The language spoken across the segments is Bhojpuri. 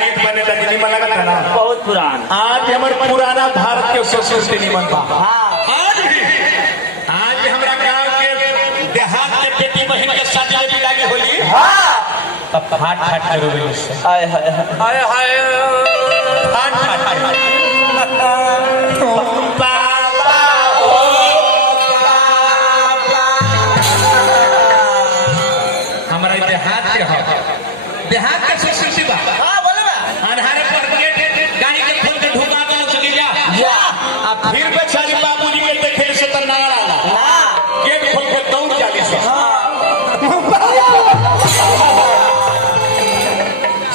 गीत बने लगी निमन लगा था ना, बहुत पुरान। आज हमारे पुराना भारत के संस्कृति निमन बा। आज हमरा गांव के देहात के बेटी बहन के शादी में लागी होली, तब फाट फाट के रोवे से हाय हाय हाय हाय फाट फाट हमारा देहात के हो, देहात के संस्कृति बा। बोले बा अनहारे पर गेट गाड़ी के खोल के ढुका दो सके जा अब फिर बेचारी बाबूजी के देखे से त ना आला गेट खोल के दौड़ जाली से।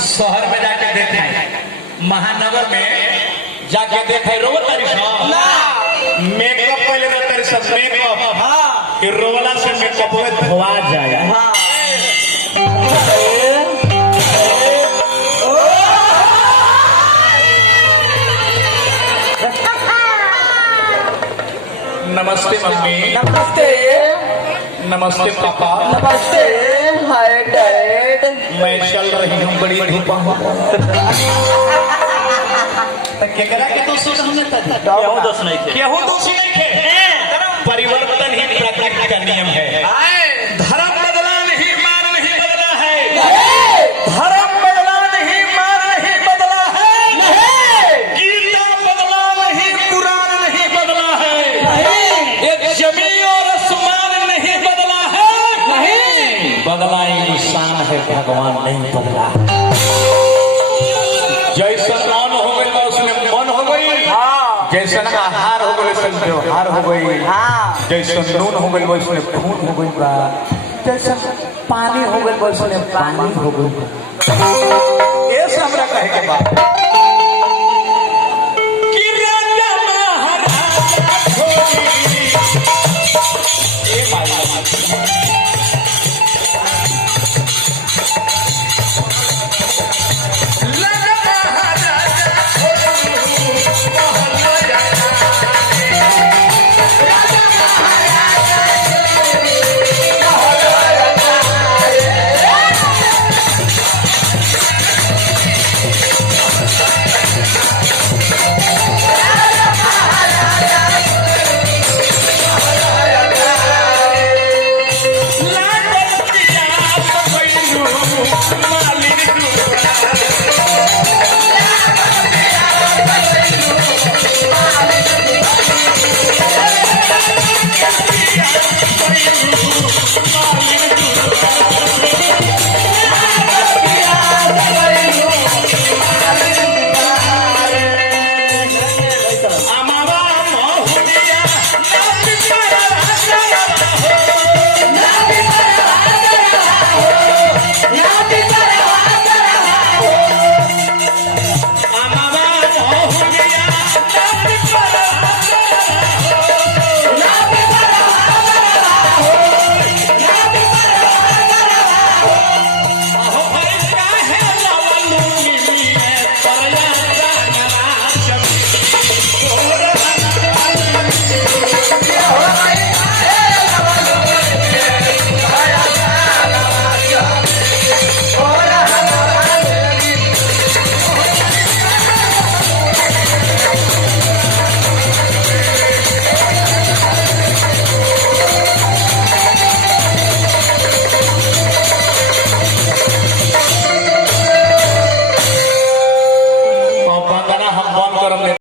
शहर में जाके देखे, महानगर में जाके देखे रोवल तारी सब मेकअप पहले ना तारी सब मेकअप कि रोवला से मेकअप में धोआ जाए। नमस्ते मम्मी, नमस्ते नमस्ते पापा, नमस्ते हाय डैड। मैं चल रही हूँ बड़ी धूपा केकरा के दोषी हमें केहू दोष नहीं थे, केहू दोषी नहीं थे। परिवर्तन ही प्रकृति का नियम है। धर्म बदला नहीं, मान नहीं बदला है। धर्म बदला नहीं, मान नहीं बदला है। गीता बदला नहीं, कुरान नहीं बदला है। एक जमीन और आसमान नहीं बदला है। बदला इंसान है, भगवान नहीं बदला। जैसा नाम हो गई उसमें मन हो गई, जैसा आहार हो गई वैसे व्यवहार हो गई, जैसा नून हो गई वैसे खून हो गई बा, जैसा पानी हो गई वैसे पानी हो गई। ये सब हमरा कहे के बात।